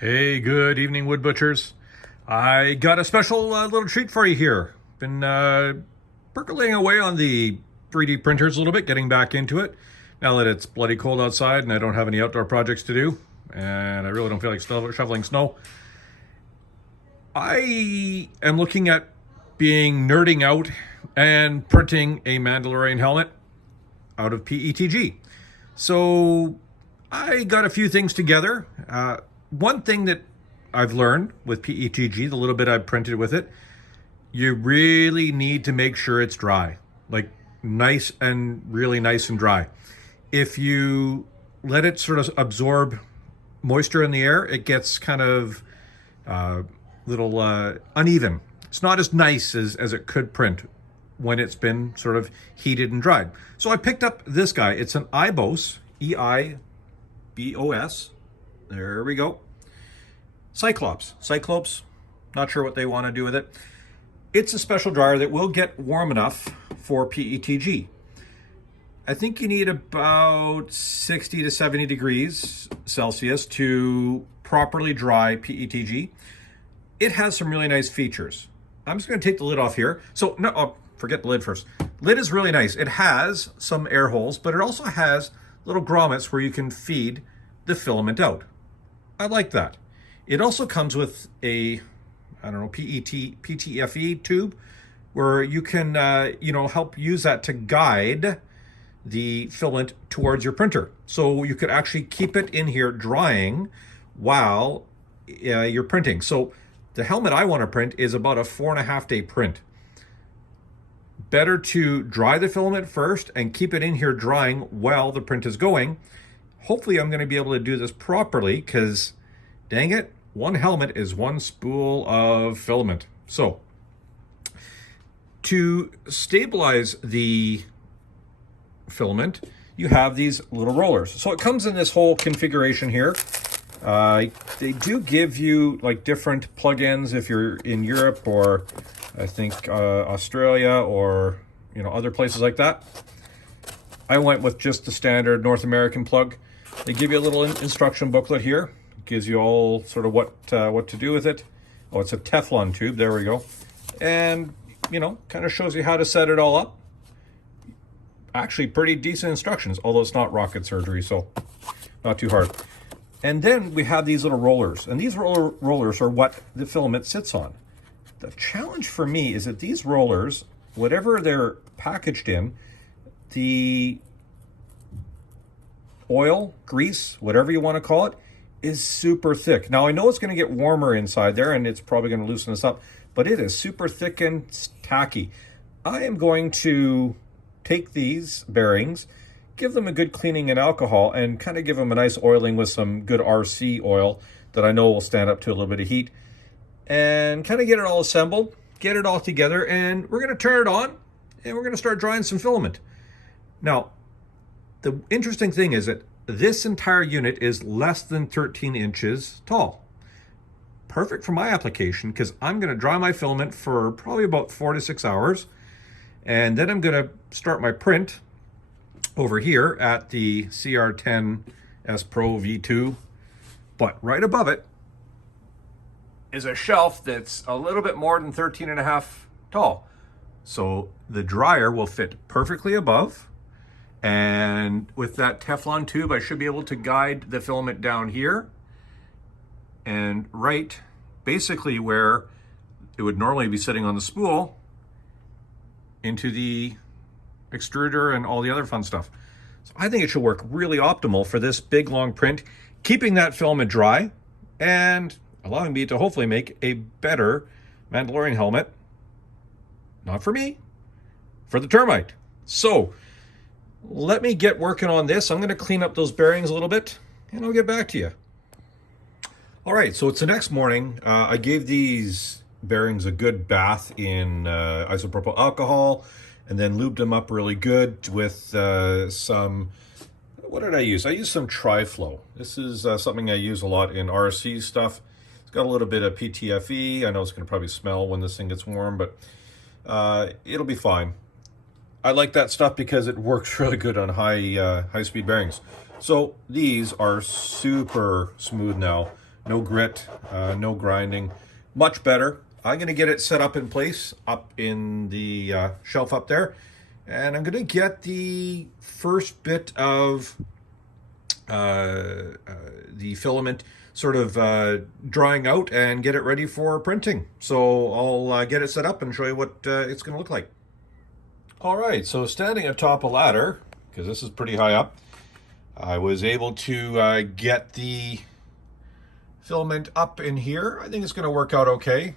Hey, good evening, wood butchers. I got a special little treat for you here. Been percolating away on the 3D printers a little bit, getting back into it. Now that it's bloody cold outside and I don't have any outdoor projects to do, and I really don't feel like shoveling snow, I am looking at being nerding out and printing a Mandalorian helmet out of PETG. So I got a few things together. One thing that I've learned with PETG, the little bit I've printed with it, you really need to make sure it's dry, like nice and really nice and dry. If you let it sort of absorb moisture in the air, it gets kind of little uneven. It's not as nice as it could print when it's been sort of heated and dried. So I picked up this guy. It's an Eibos, E-I-B-O-S. There we go. Cyclopes. Cyclopes, not sure what they want to do with it. It's a special dryer that will get warm enough for PETG. I think you need about 60 to 70 degrees Celsius to properly dry PETG. It has some really nice features. I'm just going to take the lid off here. So, no, forget the lid first. Lid is really nice. It has some air holes, but it also has little grommets where you can feed the filament out. I like that. It also comes with a, I don't know, PTFE tube where you can, help use that to guide the filament towards your printer. So you could actually keep it in here drying while you're printing. So the helmet I want to print is about a 4.5 day print. Better to dry the filament first and keep it in here drying while the print is going. Hopefully I'm going to be able to do this properly because, dang it, one helmet is one spool of filament. So to stabilize the filament, you have these little rollers. So it comes in this whole configuration here. They do give you like different plugins if you're in Europe or I think Australia or other places like that. I went with just the standard North American plug. They give you a little instruction booklet here. It gives you all sort of what to do with it. Oh, it's a Teflon tube. There we go. And kind of shows you how to set it all up. Actually, pretty decent instructions, although it's not rocket surgery, so not too hard. And then we have these little rollers, and these rollers are what the filament sits on. The challenge for me is that these rollers, whatever they're packaged in, the oil, grease, whatever you want to call it, is super thick. Now, I know it's going to get warmer inside there, and it's probably going to loosen this up, but it is super thick and tacky. I am going to take these bearings, give them a good cleaning in alcohol, and kind of give them a nice oiling with some good RC oil that I know will stand up to a little bit of heat, and kind of get it all assembled, get it all together, and we're going to turn it on, and we're going to start drying some filament. Now, the interesting thing is that this entire unit is less than 13 inches tall. Perfect for my application because I'm going to dry my filament for probably about 4 to 6 hours. And then I'm going to start my print over here at the CR10S Pro V2. But right above it is a shelf that's a little bit more than 13.5 tall. So the dryer will fit perfectly above. And with that Teflon tube, I should be able to guide the filament down here and right basically where it would normally be sitting on the spool into the extruder and all the other fun stuff. So I think it should work really optimal for this big long print, keeping that filament dry and allowing me to hopefully make a better Mandalorian helmet. Not for me, for the termite. So let me get working on this. I'm going to clean up those bearings a little bit and I'll get back to you. All right, so it's the next morning. I gave these bearings a good bath in isopropyl alcohol and then lubed them up really good with some, what did I use? I used some Tri-Flow. This is something I use a lot in RC stuff. It's got a little bit of PTFE. I know it's going to probably smell when this thing gets warm, but it'll be fine. I like that stuff because it works really good on high speed bearings. So these are super smooth now. no grit, no grinding, much better. I'm going to get it set up in place up in the shelf up there, and I'm going to get the first bit of the filament sort of drying out and get it ready for printing. So I'll get it set up and show you what it's going to look like. All right, so standing atop a ladder, because this is pretty high up, I was able to get the filament up in here. I think it's going to work out okay.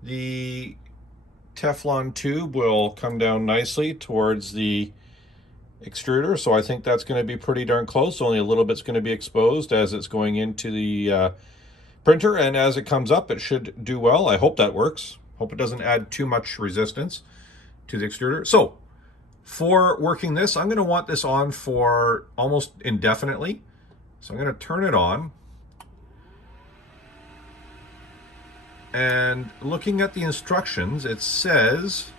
The Teflon tube will come down nicely towards the extruder, so I think that's going to be pretty darn close. Only a little bit's going to be exposed as it's going into the printer, and as it comes up, it should do well. I hope that works. Hope it doesn't add too much resistance to the extruder. So for working this, I'm going to want this on for almost indefinitely. So I'm going to turn it on. And looking at the instructions, it says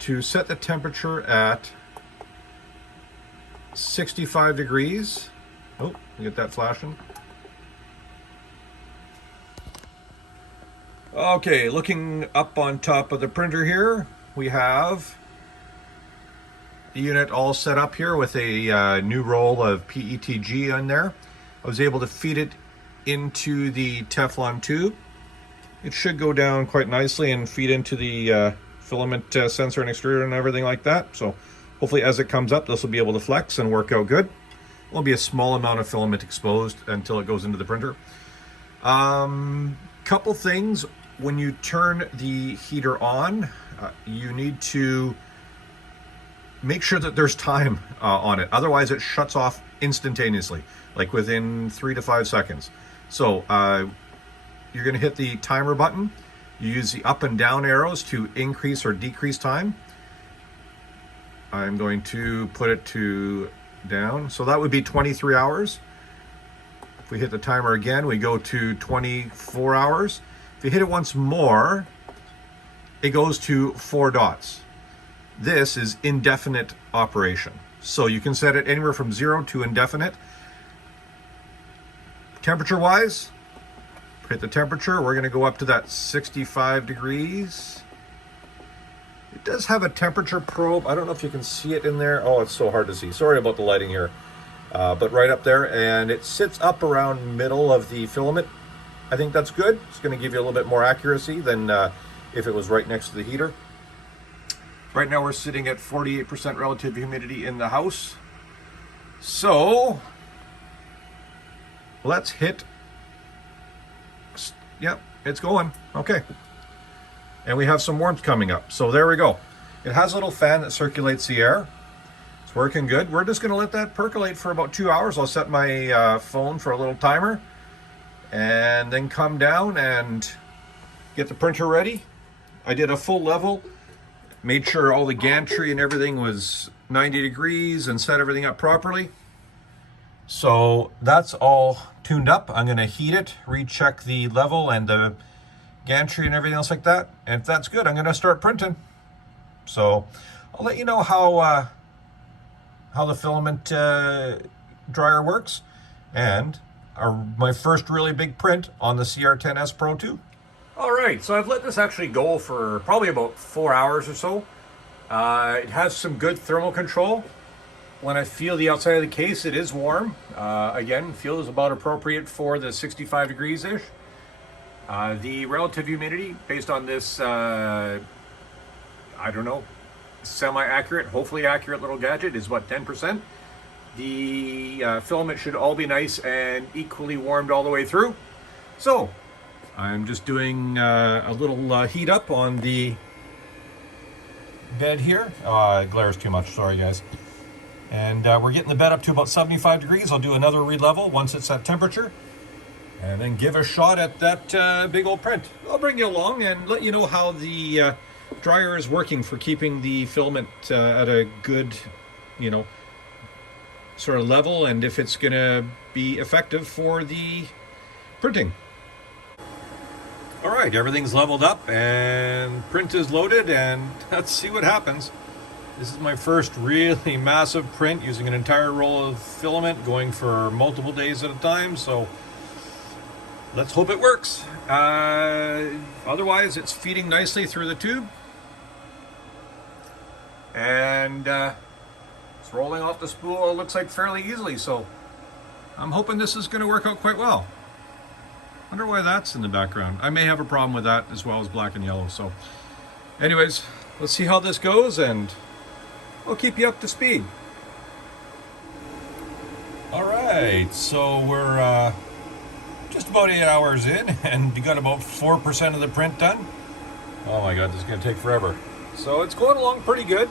to set the temperature at 65 degrees. Oh, you get that flashing. Okay, looking up on top of the printer here, we have the unit all set up here with a new roll of PETG on there. I was able to feed it into the Teflon tube. It should go down quite nicely and feed into the filament sensor and extruder and everything like that. So hopefully as it comes up, this will be able to flex and work out good. There'll be a small amount of filament exposed until it goes into the printer. Couple things. When you turn the heater on, you need to make sure that there's time on it. Otherwise it shuts off instantaneously, like within 3 to 5 seconds. So you're going to hit the timer button. You use the up and down arrows to increase or decrease time. I'm going to put it to down. So that would be 23 hours. If we hit the timer again, we go to 24 hours. If you hit it once more, it goes to 4 dots. This is indefinite operation. So you can set it anywhere from 0 to indefinite. Temperature-wise, hit the temperature. We're going to go up to that 65 degrees. It does have a temperature probe. I don't know if you can see it in there. Oh, it's so hard to see. Sorry about the lighting here. But right up there, and it sits up around middle of the filament. I think that's good. It's going to give you a little bit more accuracy than if it was right next to the heater. Right now we're sitting at 48% relative humidity in the house. So let's hit. Yep, it's going. Okay. And we have some warmth coming up. So there we go. It has a little fan that circulates the air. It's working good. We're just going to let that percolate for about 2 hours. I'll set my phone for a little timer and then come down and get the printer ready. I did a full level, made sure all the gantry and everything was 90 degrees and set everything up properly. So that's all tuned up. I'm going to heat it, recheck the level and the gantry and everything else like that. And if that's good, I'm going to start printing. So I'll let you know how the filament dryer works and my first really big print on the CR10S Pro 2. All right, so I've let this actually go for probably about 4 hours or so. It has some good thermal control. When I feel the outside of the case, it is warm. Again, feels about appropriate for the 65 degrees-ish. The relative humidity, based on this, I don't know, semi-accurate, hopefully accurate little gadget, is what, 10%? The filament should all be nice and equally warmed all the way through. So I'm just doing a little heat up on the bed here. It glares too much, sorry guys. And we're getting the bed up to about 75 degrees. I'll do another re-level once it's at temperature, and then give a shot at that big old print. I'll bring you along and let you know how the dryer is working for keeping the filament at a good, sort of level, and if it's going to be effective for the printing. All right, everything's leveled up and print is loaded, and let's see what happens. This is my first really massive print using an entire roll of filament going for multiple days at a time, so Let's hope it works. Otherwise, it's feeding nicely through the tube. And it's rolling off the spool, it looks like fairly easily. So I'm hoping this is going to work out quite well. Wonder why that's in the background. I may have a problem with that as well as black and yellow. So anyways, let's see how this goes and I'll keep you up to speed. All right, so we're just about 8 hours in and you got about 4% of the print done. Oh my God, this is gonna take forever. So it's going along pretty good.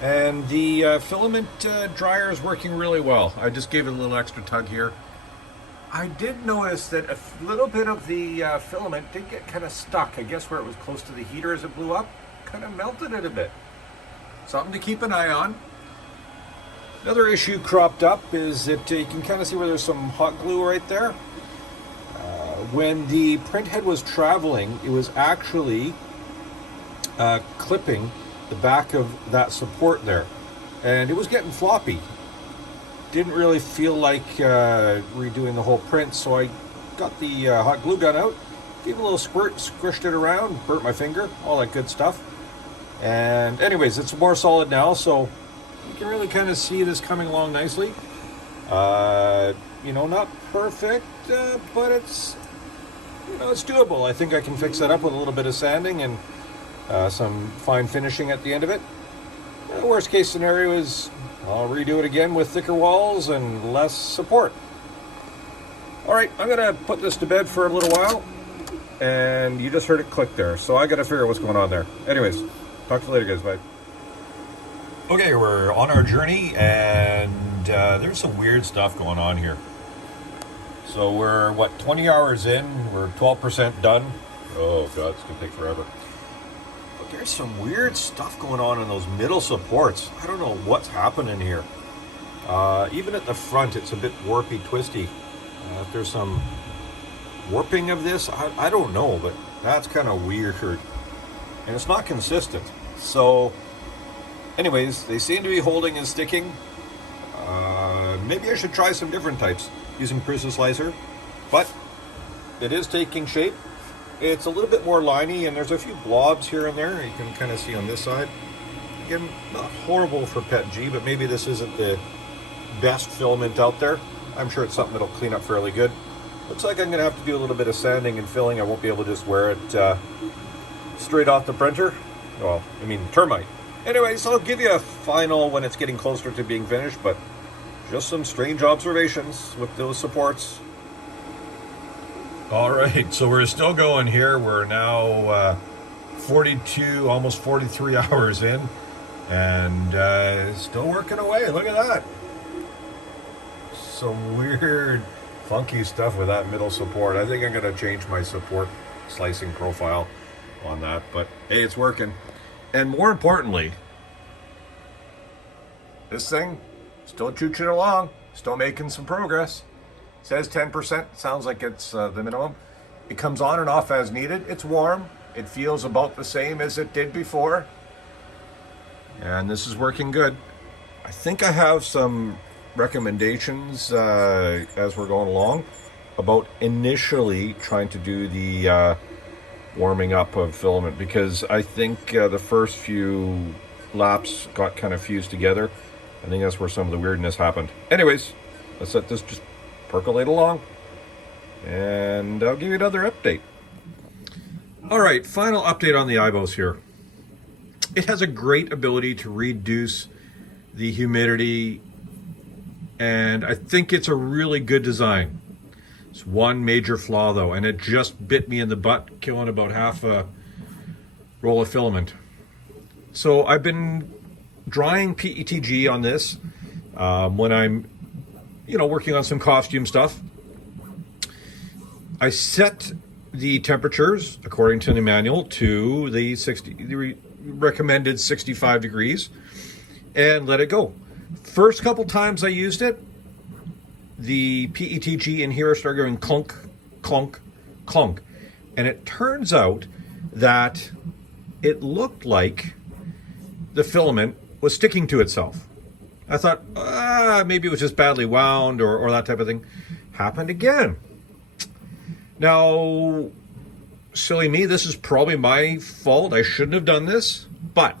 And the filament dryer is working really well. I just gave it a little extra tug here. I did notice that a little bit of the filament did get kind of stuck. I guess where it was close to the heater as it blew up, kind of melted it a bit. Something to keep an eye on. Another issue cropped up is that you can kind of see where there's some hot glue right there. When the print head was traveling, it was actually clipping the back of that support there. And it was getting floppy. Didn't really feel like redoing the whole print, so I got the hot glue gun out, gave it a little squirt, squished it around, burnt my finger, all that good stuff. And anyways, it's more solid now, so you can really kind of see this coming along nicely. You know, not perfect, but it's, you know, it's doable. I think I can fix that up with a little bit of sanding and some fine finishing at the end of it. Worst case scenario is I'll redo it again with thicker walls and less support. All right, I'm gonna put this to bed for a little while, and you just heard it click there, so I gotta figure out what's going on there. Anyways, talk to you later, guys. Bye. Okay, we're on our journey, and there's some weird stuff going on here. So we're, what, 20 hours in, we're 12% done. Oh God, it's gonna take forever. But there's some weird stuff going on in those middle supports. I don't know what's happening here. Even at the front, it's a bit warpy, twisty. If there's some warping of this, I don't know, but that's kind of weird. And it's not consistent. So anyways, they seem to be holding and sticking. Maybe I should try some different types using Prusa Slicer, but it is taking shape. It's a little bit more liney, and there's a few blobs here and there. You can kind of see on this side. Again, not horrible for PETG, but maybe this isn't the best filament out there. I'm sure it's something that'll clean up fairly good. Looks like I'm gonna have to do a little bit of sanding and filling. I won't be able to just wear it straight off the printer. Well, I mean termite. Anyways, I'll give you a final when it's getting closer to being finished, but just some strange observations with those supports. All right, so we're still going here. We're now 42, almost 43 hours in, and still working away. Look at that. Some weird, funky stuff with that middle support. I think I'm gonna change my support slicing profile on that, but hey, it's working. And more importantly, this thing still chooching along, still making some progress. It says 10%, sounds like it's the minimum. It comes on and off as needed. It's warm. It feels about the same as it did before. And this is working good. I think I have some recommendations as we're going along about initially trying to do the warming up of filament, because I think the first few laps got kind of fused together. I think that's where some of the weirdness happened. Anyways, let's let this just percolate along, and I'll give you another update. All right, final update on the Eibos here. It has a great ability to reduce the humidity, and I think it's a really good design. It's one major flaw though, and it just bit me in the butt, killing about half a roll of filament. So I've been drying PETG on this when I'm, working on some costume stuff. I set the temperatures according to the manual to the recommended 65 degrees and let it go. First couple times I used it, the PETG in here started going clunk, clunk, clunk. And it turns out that it looked like the filament was sticking to itself. I thought, maybe it was just badly wound or that type of thing. Happened again. Now, silly me, this is probably my fault. I shouldn't have done this, but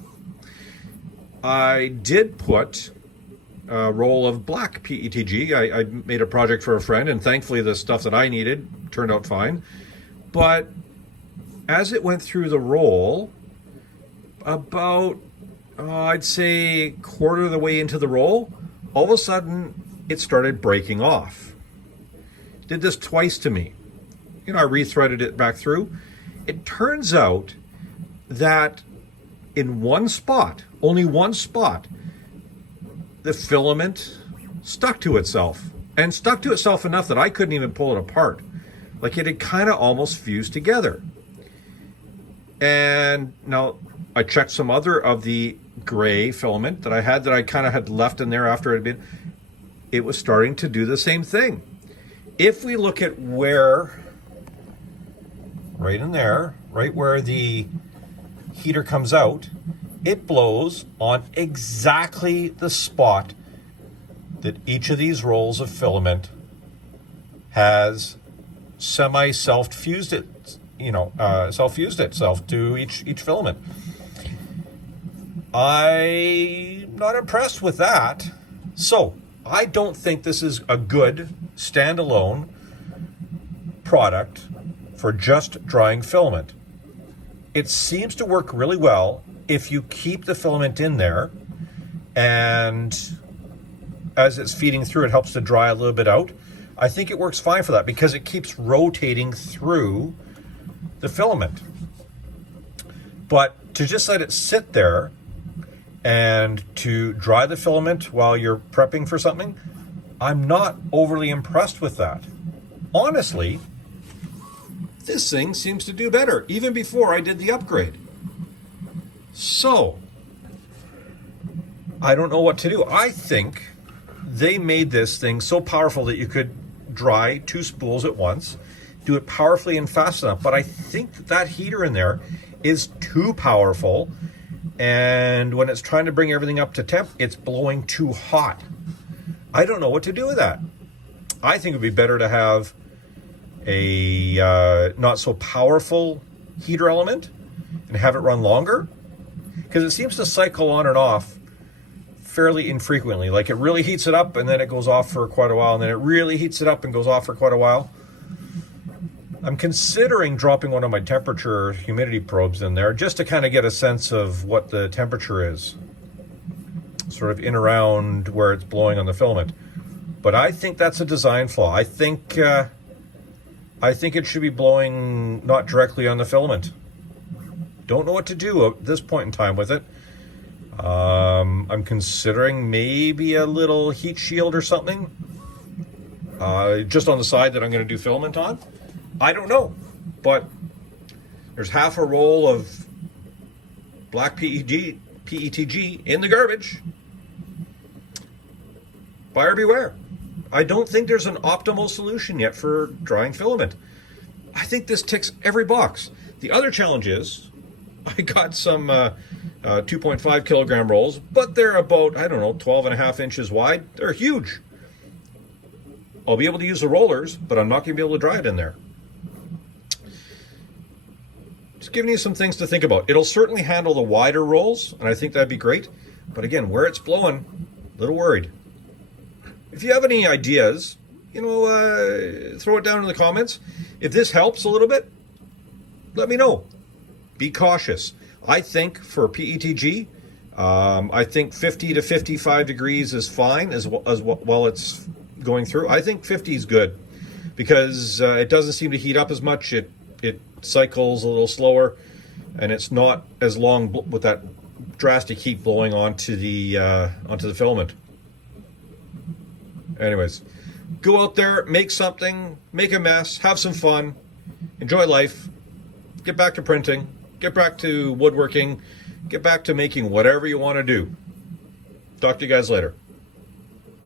I did put a roll of black PETG. I made a project for a friend, and thankfully the stuff that I needed turned out fine. But as it went through the roll, about, I'd say quarter of the way into the roll, all of a sudden it started breaking off. Did this twice to me. I rethreaded it back through. It turns out that in one spot, only one spot, the filament stuck to itself, and stuck to itself enough that I couldn't even pull it apart. Like it had kind of almost fused together. And now I checked some other of the gray filament that I kind of had left in there after it had been, it was starting to do the same thing. If we look at where, right in there, right where the heater comes out, it blows on exactly the spot that each of these rolls of filament has self-fused itself to each filament. I'm not impressed with that. So I don't think this is a good standalone product for just drying filament. It seems to work really well if you keep the filament in there, and as it's feeding through, it helps to dry a little bit out. I think it works fine for that because it keeps rotating through the filament. But to just let it sit there and to dry the filament while you're prepping for something, I'm not overly impressed with that. Honestly, this thing seems to do better, even before I did the upgrade. So, I don't know what to do. I think they made this thing so powerful that you could dry 2 spools at once, do it powerfully and fast enough. But I think that heater in there is too powerful, and when it's trying to bring everything up to temp, it's blowing too hot. I don't know what to do with that. I think it would be better to have a not so powerful heater element and have it run longer, because it seems to cycle on and off fairly infrequently. Like it really heats it up and then it goes off for quite a while, and then it really heats it up and goes off for quite a while. I'm considering dropping one of my temperature humidity probes in there just to kind of get a sense of what the temperature is, sort of in around where it's blowing on the filament. But I think that's a design flaw. I think it should be blowing not directly on the filament. Don't know what to do at this point in time with it. I'm considering maybe a little heat shield or something, just on the side that I'm going to do filament on. I don't know, but there's half a roll of black PETG in the garbage. Buyer beware. I don't think there's an optimal solution yet for drying filament. I think this ticks every box. The other challenge is I got some 2.5 kilogram rolls, but they're about, 12 and a half inches wide. They're huge. I'll be able to use the rollers, but I'm not going to be able to dry it in there. Just giving you some things to think about. It'll certainly handle the wider rolls, and I think that'd be great. But again, where it's blowing, a little worried. If you have any ideas, throw it down in the comments. If this helps a little bit, let me know. Be cautious. I think for PETG, I think 50 to 55 degrees is fine as while it's going through. I think 50 is good because it doesn't seem to heat up as much. It cycles a little slower, and it's not as long with that drastic heat blowing onto the filament. Anyways, go out there, make something, make a mess, have some fun, enjoy life, get back to printing, get back to woodworking, get back to making whatever you want to do. Talk to you guys later.